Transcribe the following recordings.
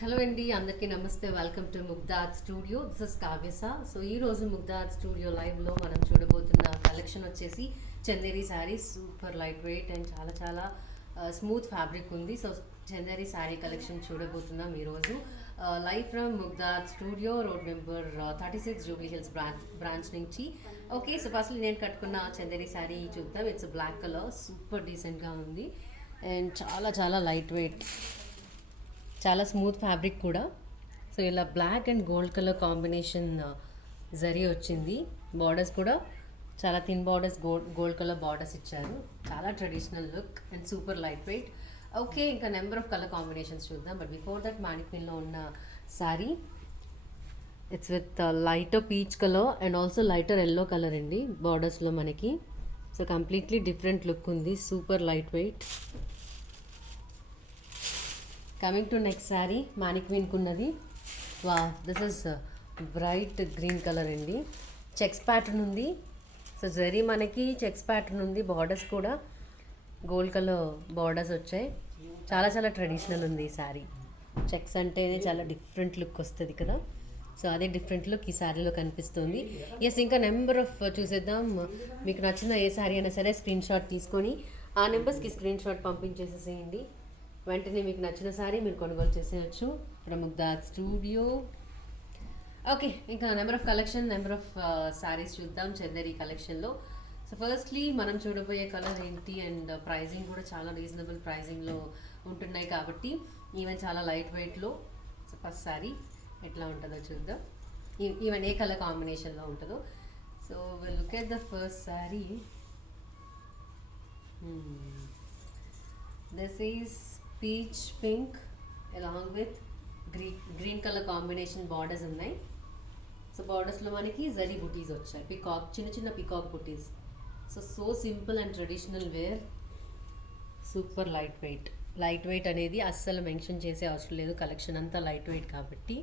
హలో అండి, అందరికీ నమస్తే. Welcome to Mugdha art studio. This is Kavyasa. So ఈరోజు ముగ్ధాత్ స్టూడియో లైవ్లో మనం చూడబోతున్న కలెక్షన్ వచ్చేసి Chanderi saris. Super light weight and చాలా చాలా స్మూత్ ఫ్యాబ్రిక్ ఉంది. సో చందేరి శారీ కలెక్షన్ చూడబోతున్నాం ఈరోజు live from Mugdha art studio, road number 36, Jubilee Hills branch నుంచి. ఓకే, సో ఫస్ట్ నేను కట్టుకున్న చందేరి శారీ చూద్దాం. ఇట్స్ బ్లాక్ కలర్, సూపర్ డీసెంట్గా ఉంది అండ్ చాలా చాలా లైట్ వెయిట్, చాలా స్మూత్ ఫ్యాబ్రిక్ కూడా. సో ఇలా black and gold colour combination zari వచ్చింది. బార్డర్స్ కూడా చాలా thin borders, gold colour borders ఇచ్చారు. చాలా traditional look and super light weight. Okay, ఇంకా నెంబర్ ఆఫ్ కలర్ కాంబినేషన్స్ చూద్దాం. బట్ బిఫోర్ దట్ మానిక్విన్లో ఉన్న sari, it's with lighter peach colour and also lighter yellow colour అండి బార్డర్స్లో మనకి. సో కంప్లీట్లీ డిఫరెంట్ లుక్ ఉంది, super light weight. Coming to next sari, మానిక్వీన్కి ఉన్నది. వా, this is bright green colour అండి. చెక్స్ ప్యాటర్న్ ఉంది. సో జరీ మనకి చెక్స్ ప్యాటర్న్ ఉంది. బార్డర్స్ కూడా గోల్డ్ కలర్ బార్డర్స్ వచ్చాయి. చాలా చాలా ట్రెడిషనల్ ఉంది ఈ శారీ. చెక్స్ అంటేనే చాలా డిఫరెంట్ లుక్ వస్తుంది కదా. సో అదే డిఫరెంట్ లుక్ ఈ శారీలో కనిపిస్తుంది. ఎస్, ఇంకా నెంబర్ ఆఫ్ చూసేద్దాం. మీకు నచ్చిన ఏ శారీ అయినా సరే స్క్రీన్ షాట్ తీసుకొని ఆ నెంబర్స్కి స్క్రీన్ షాట్ పంపించేసేసేయండి. వెంటనే మీకు నచ్చిన శారీ మీరు కొనుగోలు చేసేయచ్చు ఫ్రమ్ ముగ్ధాత్ స్టూడియో. ఓకే, ఇంకా number of collection, number of saris చూద్దాం చందేరి కలెక్షన్లో. సో ఫస్ట్లీ మనం చూడబోయే కలర్ ఏంటి అండ్ ప్రైజింగ్ కూడా చాలా రీజనబుల్ ప్రైజింగ్లో ఉంటున్నాయి కాబట్టి ఈవెన్ చాలా లైట్ వెయిట్లో. సో ఫస్ట్ శారీ ఎట్లా ఉంటుందో చూద్దాం, ఈవెన్ ఏ కలర్ కాంబినేషన్లో ఉంటుందో. So will look at the first sari. This is peach pink along with green colour combination borders ఉన్నాయి. సో బార్డర్స్లో మనకి జరీ బుటీస్ వచ్చాయి, పికాక్, చిన్న చిన్న peacock butis. So simple and traditional wear, super light weight. Light weight అనేది అస్సలు మెన్షన్ చేసే అవసరం లేదు, కలెక్షన్ అంతా లైట్ వెయిట్ కాబట్టి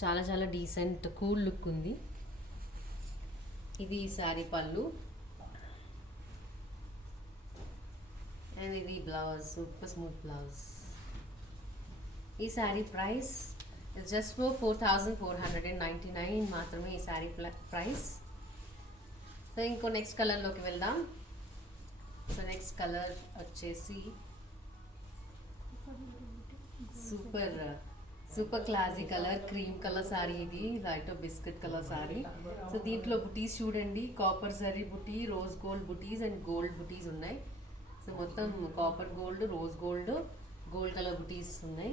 చాలా చాలా డీసెంట్ కూల్ లుక్ ఉంది. ఇది శారీ పళ్ళు అండ్ ఇది బ్లౌజ్, సూపర్ స్మూత్ బ్లౌజ్. ఈ sari price is just for 4499 మాత్రమే ఈ శారీ ప్రైస్. సో ఇంకో నెక్స్ట్ కలర్లోకి వెళ్దాం. సో నెక్స్ట్ కలర్ వచ్చేసి super super classy colour, cream colour sari. ఇది light biscuit colour sari. So దీంట్లో బుటీస్ చూడండి, copper zari buti, rose gold butis and gold butis ఉన్నాయి. సో మొత్తం copper gold, rose gold, gold colour butis ఉన్నాయి.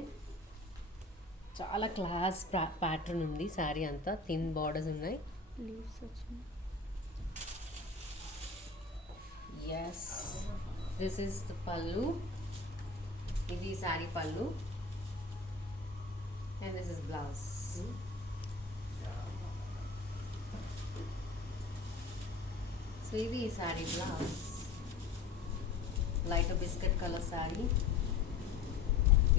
చాలా క్లాస్ ప్యాటర్న్ ఉంది శారీ అంతా. థిన్ బార్డర్స్ ఉన్నాయి. Yes, this is the pallu. ఇది sari pallu and this is blouse. So ఇది sari blouse, light biscuit colour sari,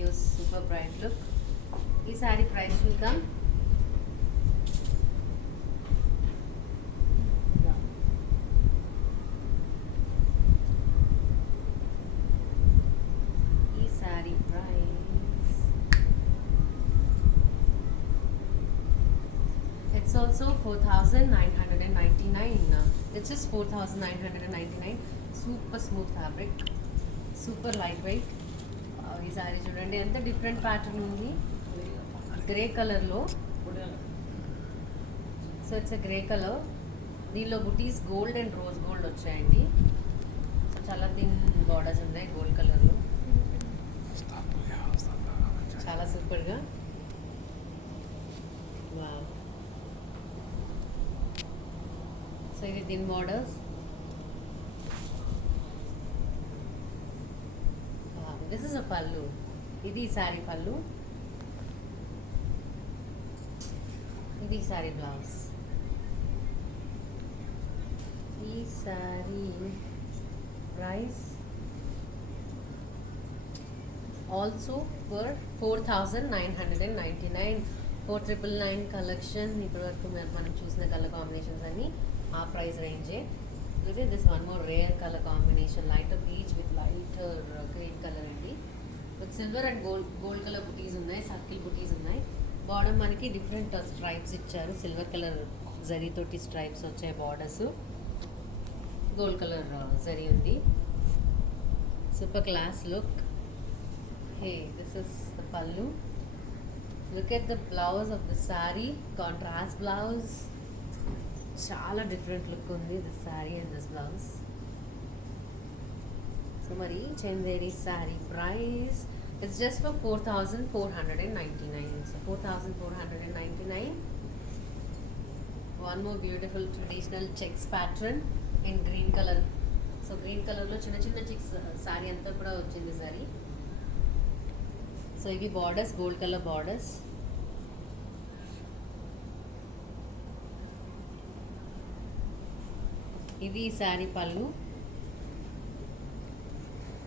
use super bright look. ఈ శారీ ప్రైస్ చూద్దాం. ఈ sari price it's also 4999. It's just 4999. Super smooth fabric, super light weight. ఈ శారీ చూడండి ఎంత different pattern ఉంది, grey కలర్లో. So it's a grey colour. దీనిలో butis gold and rose gold వచ్చాయండి. సో చాలా థిన్ బార్డర్స్ ఉన్నాయి గోల్డ్ కలర్లో, చాలా సూపర్గా. వావ్. సో ఇది థిన్ బార్డర్స్. దిస్ ఇస్ అ పళ్ళు. ఇది శారీ పళ్ళు, ఇది శారీ బ్లౌజ్. ఈ శారీ ప్రైస్ ఆల్సో ఫర్ 4999. 4999 కలెక్షన్. ఇప్పటివరకు మనం చూసిన కలర్ కాంబినేషన్స్ అన్నీ ఆ ప్రైస్ రేంజే. Look at this one more rare color combination, lighter peach with lighter green color అండి. With silver and gold colour butis ఉన్నాయి, సర్కిల్ బుటీస్ ఉన్నాయి. బార్డర్ మనకి డిఫరెంట్ స్ట్రైప్స్ ఇచ్చారు. సిల్వర్ కలర్ జరీతోటి స్ట్రైప్స్ వచ్చాయి. బార్డర్స్ గోల్డ్ కలర్ జరీ ఉంది. Super class look. Hey, this is the pallu. Look at the blouse of the sari, contrast blouse. చాలా different look ఉంది this sari and this blouse. So మరి Chanderi sari price it's just for 4,499. So 4,499. One more beautiful traditional checks pattern in green colour. So green కలర్లో చిన్న చిన్న checks sari అంతా కూడా వచ్చింది sari. So ఇవి బార్డర్స్, గోల్డ్ కలర్ బార్డర్స్. ఇది sari pallu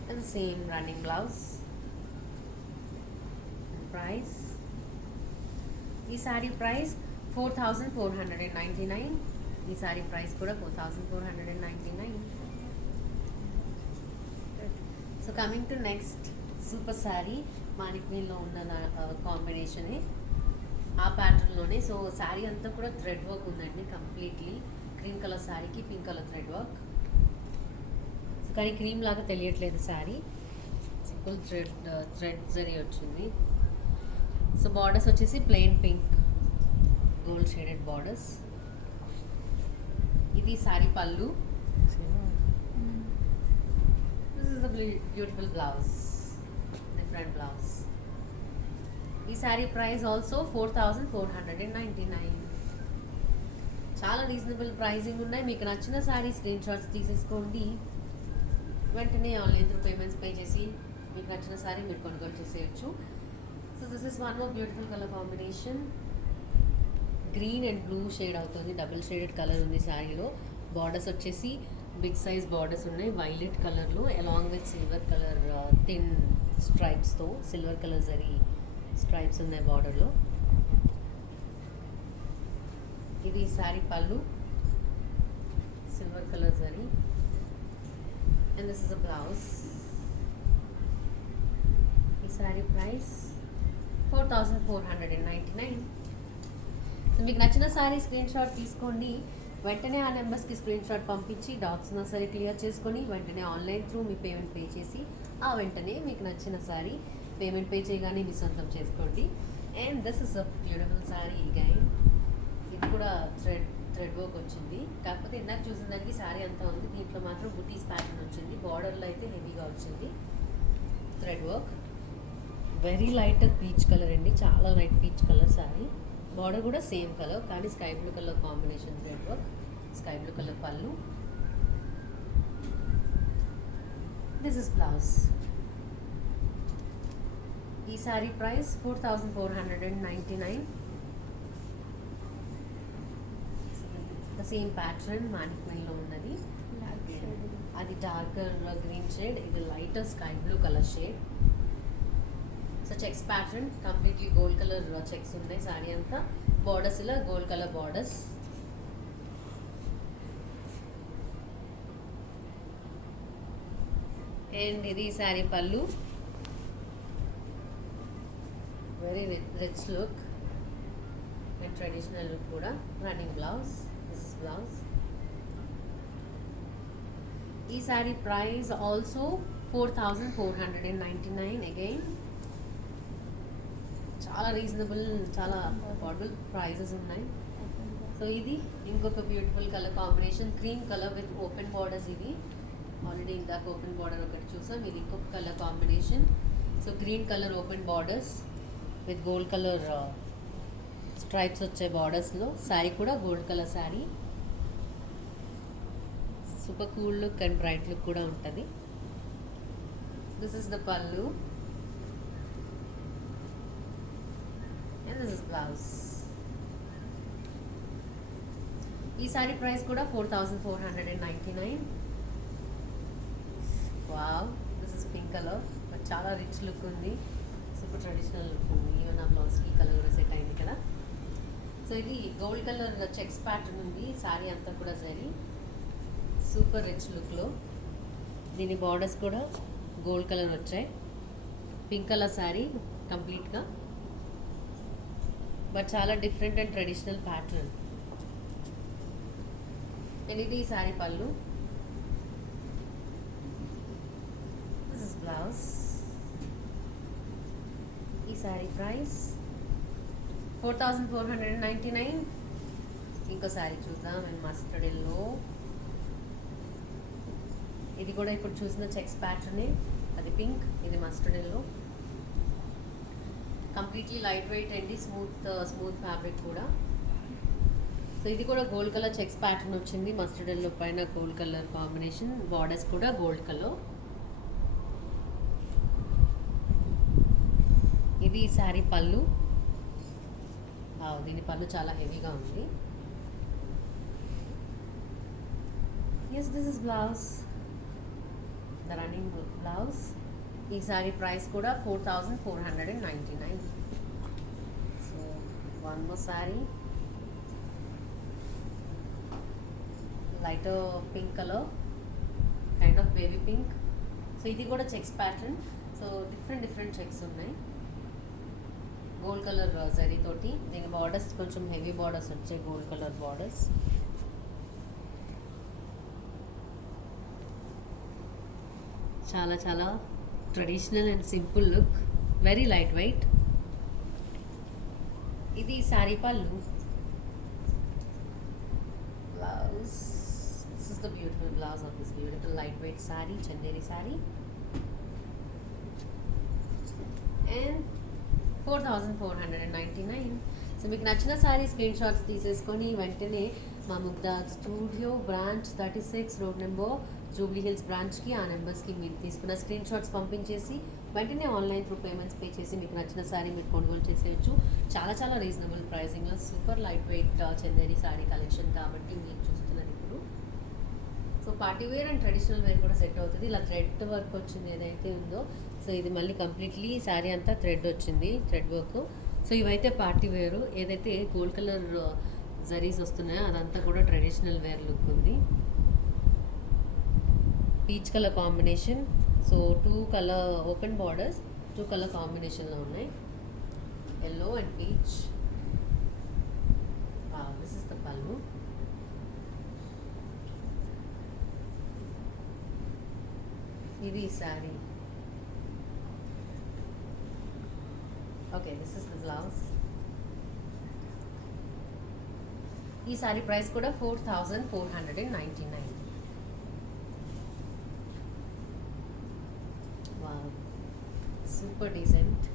and same running blouse. Price, ఈ శారీ ప్రైస్ 4,499. ఈ శారీ ప్రైస్ కూడా 4,499. So coming to next super sari. మానిక్వీన్లో ఉన్న కాంబినేషనే, ఆ ప్యాటర్న్లోనే. సో శారీ అంతా కూడా థ్రెడ్ వర్క్ ఉందండి కంప్లీట్లీ. క్రీమ్ కలర్ శారీకి pink colour thread work. So కానీ క్రీమ్ లాగా తెలియట్లేదు శారీ, సింపుల్ థ్రెడ్ జరీ వచ్చింది. సో బార్డర్స్ వచ్చేసి plain pink gold shaded borders. ఇది శారీ పళ్ళు. This is the beautiful blouse, different blouse. ఈ శారీ ప్రైస్ ఆల్సో 4,499. చాలా రీజనబుల్ ప్రైజింగ్ ఉన్నాయి. మీకు నచ్చిన శారీ స్క్రీన్ షాట్స్ తీసేసుకోండి. వెంటనే ఆన్లైన్ త్రూ పేమెంట్స్ పే చేసి మీకు నచ్చిన శారీ మీరు కొనుగోలు చేసేయచ్చు. So this is one more beautiful colour combination. Green and blue shade అవుతుంది, డబుల్ షేడెడ్ కలర్ ఉంది శారీలో. బార్డర్స్ వచ్చేసి బిగ్ సైజ్ బార్డర్స్ ఉన్నాయి వైలెట్ కలర్లో, along with silver colour thin స్ట్రైప్స్తో. సిల్వర్ కలర్ జరీ స్ట్రైప్స్ ఉన్నాయి బార్డర్లో. ఇది sari pallu, silver colour zari. And this is a blouse. ఈ శారీ ప్రైస్ 4,499. సో మీకు నచ్చిన శారీ స్క్రీన్ షాట్ తీసుకోండి. వెంటనే ఆ నెంబర్స్కి స్క్రీన్ షాట్ పంపించి డాట్స్ సరే క్లియర్ చేసుకొని వెంటనే ఆన్లైన్ త్రూ మీ పేమెంట్ పే చేసి ఆ వెంటనే మీకు నచ్చిన శారీ పేమెంట్ పే చేయగానే మీ సొంతం చేసుకోండి. And this is a beautiful sari అగైన్. ఇది కూడా థ్రెడ్ వర్క్ వచ్చింది. కాకపోతే ఇందాక చూసిన దానికి శారీ అంతా ఉంది, దీంట్లో మాత్రం బుటీస్ ప్యాటర్న్ వచ్చింది. బార్డర్లో అయితే హెవీగా వచ్చింది thread work. Very light peach colour అండి, చాలా light peach colour sari. Border కూడా సేమ్ కలర్ కానీ sky blue colour combination thread work. Sky blue colour pallu. This is blouse. ఈ sari price 4,499. The same pattern మానిక్వీన్లో ఉన్నది. అది డార్కర్ గ్రీన్ షేడ్, ఇది lighter sky blue colour shade. So checks pattern completely gold colour checks ఉన్నాయి శారీ అంతా. బార్డర్స్ ఇలా gold colour borders. And ఇది sari pallu. Very rich look and traditional look కూడా. Running blouse. This is blouse. ఈ శారీ ప్రైస్ ఆల్సో 4,499 అగైన్. చాలా reasonable, చాలా affordable prices ఉన్నాయి. So ఇది ఇంకొక beautiful colour combination, cream colour with open borders. ఇది ఆల్రెడీ ఇందాక ఓపెన్ బార్డర్ ఒకటి చూసాం, ఇది ఇంకొక colour combination. So green colour open borders with gold colour stripes వచ్చే బార్డర్స్లో. శారీ కూడా gold colour sari. Super cool look and bright look కూడా ఉంటుంది. దిస్ ఇస్ ద పల్లు and this is blouse. ఈ సారీ ప్రైస్ కూడా 4,499. Wow, this is pink colour, but చాలా rich look ఉంది, సూపర్ ట్రెడిషనల్ లుక్ ఉంది. ఈవెన్ ఆ బ్లౌజ్కి కలర్ కూడా సెట్ అయింది కదా. సో ఇది గోల్డ్ కలర్ చెక్స్ ప్యాటర్న్ ఉంది సారీ అంతా కూడా. సరీ సూపర్ రిచ్ లుక్లో. దీని బార్డర్స్ కూడా గోల్డ్ కలర్ వచ్చాయి, పింక్ కలర్ శారీ కంప్లీట్గా, బట్ చాలా different and traditional pattern. And ఇది ఈ శారీ పళ్ళు. This is blouse. ఈ శారీ ప్రైస్ 4499. ఇంకో శారీ చూద్దాం. అండ్ మస్టర్డ్ ఎల్లో, ఇది కూడా ఇప్పుడు చూసిన చెక్స్ ప్యాటర్నే. అది పింక్, ఇది mustard yellow. Completely light weight అండి, స్మూత్ ఫ్యాబ్రిక్ కూడా. సో ఇది కూడా గోల్డ్ కలర్ చెక్స్ ప్యాటర్న్ వచ్చింది. మస్టర్డ్ ఎల్లో పైన గోల్డ్ కలర్ కాంబినేషన్, బార్డర్స్ కూడా గోల్డ్ కలర్. ఇది శారీ పళ్ళు. దీని పళ్ళు చాలా హెవీగా ఉంది. Yes, this is blouse, the running blouse. ఈ శారీ ప్రైస్ కూడా 4499. So one more sari, light pink colour, kind of baby pink. So ఇది కూడా checks pattern. So different checks ఉన్నాయి. గోల్డ్ కలర్ జరీ తోటి. దీని బార్డర్స్ కొంచెం హెవీ బార్డర్స్ వచ్చాయి, గోల్డ్ కలర్ బార్డర్స్. చాలా traditional and simple look, very light weight. ఇది sari pallu. Blouse, this is the beautiful blouse of this beautiful light weight sari, Chanderi sari. And 4499. So మీకు నచ్చిన sari screen shots తీసేసుకొని వెంటనే మా Mugdha's studio branch 36 road number Jubilee Hills బ్రాంచ్కి, ఆ నెంబర్స్కి మీరు తీసుకున్న స్క్రీన్ షాట్స్ పంపించేసి వెంటనే ఆన్లైన్ త్రూ పేమెంట్స్ పే చేసి మీకు నచ్చిన శారీ మీరు కొనుగోలు చేసేయచ్చు. చాలా రీజనబుల్ ప్రైసింగ్లో super light weight Chanderi sari collection కాబట్టి మీరు చూస్తున్నది ఇప్పుడు. So party wear and traditional wear కూడా సెట్ అవుతుంది. ఇలా థ్రెడ్ వర్క్ వచ్చింది ఏదైతే ఉందో, సో ఇది మళ్ళీ కంప్లీట్లీ శారీ అంతా థ్రెడ్ వచ్చింది, థ్రెడ్ వర్క్. సో ఇవైతే పార్టీ వేరు. ఏదైతే గోల్డ్ కలర్ జరీస్ వస్తున్నాయో అదంతా కూడా ట్రెడిషనల్ వేర్ లుక్ ఉంది. Peach colour combination. So 2 colour open borders, 2 colour కాంబినేషన్లో ఉన్నాయి, yellow and peach. This is the pallu. ఇది sari. Okay, this is the blouse. ఈ శారీ ప్రైస్ కూడా 4499. సూపర్ డీసెంట్,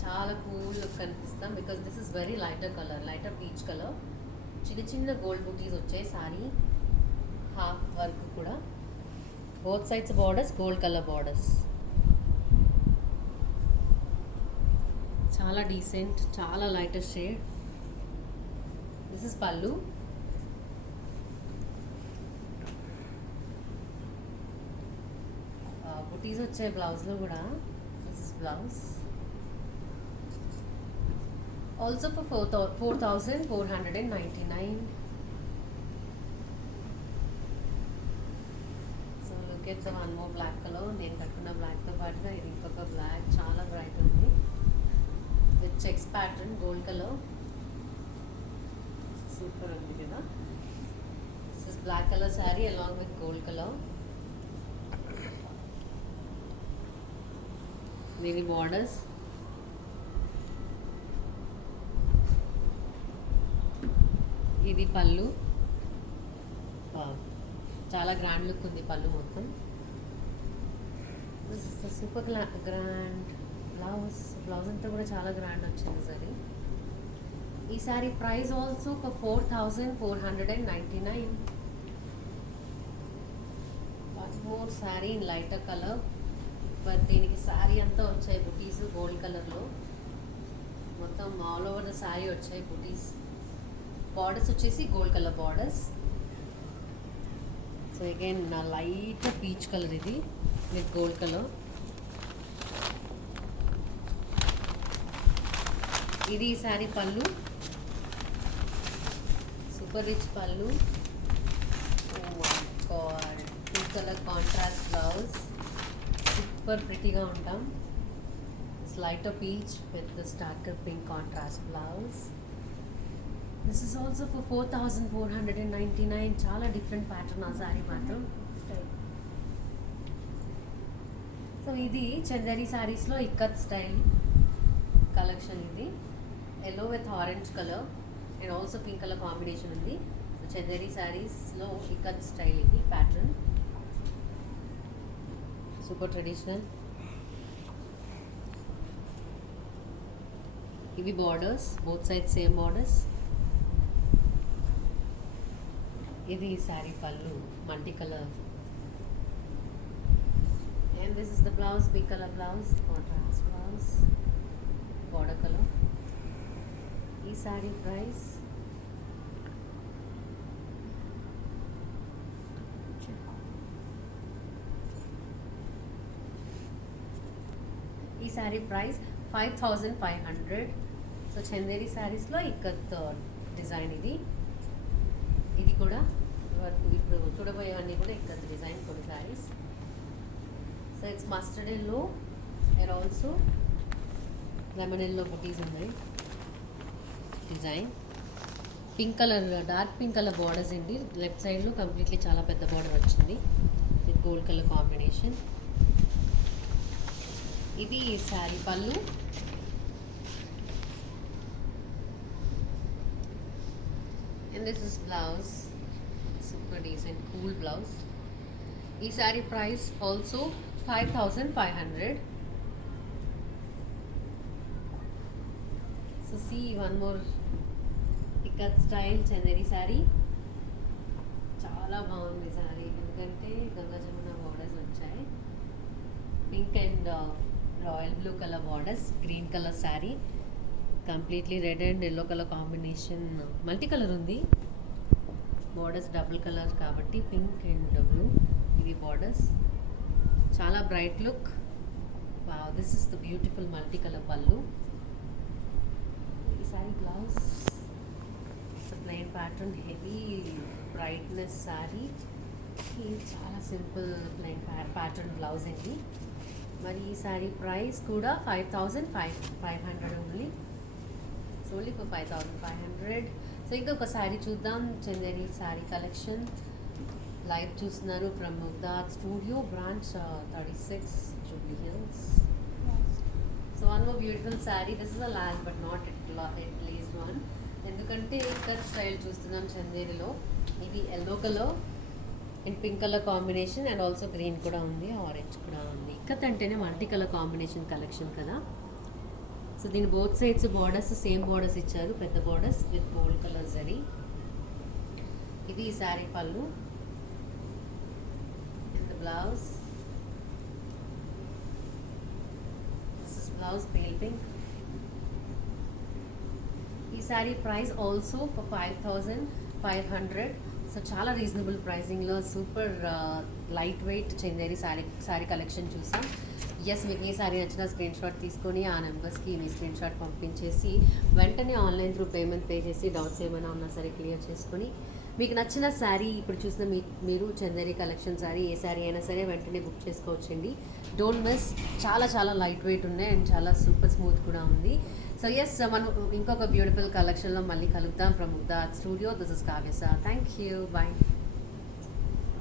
చాలా కూల్ లుక్ కనిపిస్తాం because this is very lighter colour, lighter peach colour. చిన్న gold బుటీస్ వచ్చాయి sari, half work కూడా, both sides borders gold colour borders. చాలా decent, చాలా lighter shade. This is pallu. Butis వచ్చాయి బ్లౌజ్లో కూడా. This is blouse. Also for 4499. So look at the one more black colour. నేను కట్టుకున్న బ్లాక్తో పాటుగా ఇది ఇంకొక బ్లాక్, చాలా బ్రైట్ ఉంది, with checks pattern, gold colour. Super ఉంది కదా. This is black colour sari along with gold colour. దీని బార్డర్స్, ఇది పళ్ళు. చాలా గ్రాండ్ లుక్ ఉంది పళ్ళు మొత్తం. This is the super grand blouse. Blouse అంతా కూడా చాలా గ్రాండ్ వచ్చింది సరే. ఈ sari price also for 4499. One more sari in lighter colour, but దీనికి శారీ అంతా వచ్చాయి బుటీస్ గోల్డ్ కలర్లో. మొత్తం ఆల్ ఓవర్ ద శారీ వచ్చాయి బుటీస్. బార్డర్స్ వచ్చేసి gold colour borders. So again నా లైట్ పీచ్ కలర్ ఇది విత్ గోల్డ్ కలర్. ఇది sari pallu, super rich pallu. Pink colour contrast blouse, super ప్రిటీగా ఉంటాం. lighter peach with this darker pink contrast blouse. This is also for 4,499. చాలా different pattern ఆ శారీ మాత్రం. సో ఇది చందేరి శారీస్లో ఇక్కత్ స్టైల్ కలెక్షన్. ఇది yellow with orange colour and also pink colour combination ఉంది. చందేరి శారీస్లో ఇక్కత్ స్టైల్ ఇది ప్యాటర్న్. Super traditional. ఇవి borders, both side same borders. ఇది sari pallu, multi colour. And this is the blouse, big color blouse, contrast blouse, border color. ఈ శారీ ప్రైస్ ఈ శారీ ప్రైస్ 5,500. సో చందేరి శారీస్లో ఇక్కత్ డిజైన్ ఇది. ఇది కూడా ఇప్పుడు చూడబోయేవన్నీ కూడా ఇక్కత్ డిజైన్ కొన్ని saris. So it's mustard yellow and also lemon yellow బుటీస్ ఉన్నాయి. Design pink colour, dark pink colour borders అండి. లెఫ్ట్ సైడ్లో కంప్లీట్లీ చాలా పెద్ద బార్డర్ వచ్చింది విత్ గోల్డ్ కలర్ కాంబినేషన్. ఇది శారీ పళ్ళు. And this is blouse, super decent, cool blouse. ఈ sari price also 5,500. So see one more ikat style Chanderi sari. చాలా బాగుంది శారీ, ఎందుకంటే గంగా జమున బార్డర్స్ వచ్చాయి. Pink and royal blue colour borders, green colour sari, completely red and yellow colour combination, multi colour ఉంది. Borders double colour కాబట్టి pink and blue ఇవి borders. చాలా bright look. Wow, this is the beautiful multi colour pallu. ఈ sari blouse it's plain pattern, heavy brightness sari. చాలా simple plain pattern blouse అండి. మరి ఈ sari price కూడా 5,500 ఓన్లీ. Only for 5,500. సో ఇంకొక శారీ చూద్దాం. చందేరి శారీ కలెక్షన్ లైవ్ చూస్తున్నారు from Mugdha's studio, branch 36 Jubilee Hills. So one more beautiful sari. This is a last but not it least one. ఎందుకంటే ikat style చూస్తున్నాం చందేరిలో. ఇది yellow colour and pink colour combination and also green కూడా ఉంది, orange కూడా ఉంది. ఇక్కత్ అంటేనే మల్టీ కలర్ కాంబినేషన్ కలెక్షన్ కదా. సో దీని both sides borders same borders ఇచ్చారు, పెద్ద borders with gold colour zari. ఇది ఈ sari pallu. And the blouse, this is blouse pale pink. ఈ sari price also for 5,500. So చాలా రీజనబుల్ ప్రైసింగ్లో super light weight Chanderi sari collection చూసాం. ఎస్, మీకు ఏ శారీ నచ్చినా స్క్రీన్ షాట్ తీసుకొని ఆ నెంబర్స్కి మీ స్క్రీన్ షాట్ పంపించేసి వెంటనే ఆన్లైన్ త్రూ పేమెంట్ పే చేసి డౌట్స్ ఏమైనా ఉన్నా సరే క్లియర్ చేసుకొని మీకు నచ్చిన శారీ ఇప్పుడు చూసిన మీరు చందేరి కలెక్షన్ శారీ ఏ శారీ అయినా సరే వెంటనే బుక్ చేసుకోవచ్చండి. Don't miss. చాలా చాలా లైట్ వెయిట్ ఉన్నాయి అండ్ చాలా సూపర్ స్మూత్ కూడా ఉంది. సో ఎస్, మనం ఇంకొక బ్యూటిఫుల్ కలెక్షన్లో మళ్ళీ కలుద్దాం from Mugdha's studio. This is Kavya S. Thank you. Bye.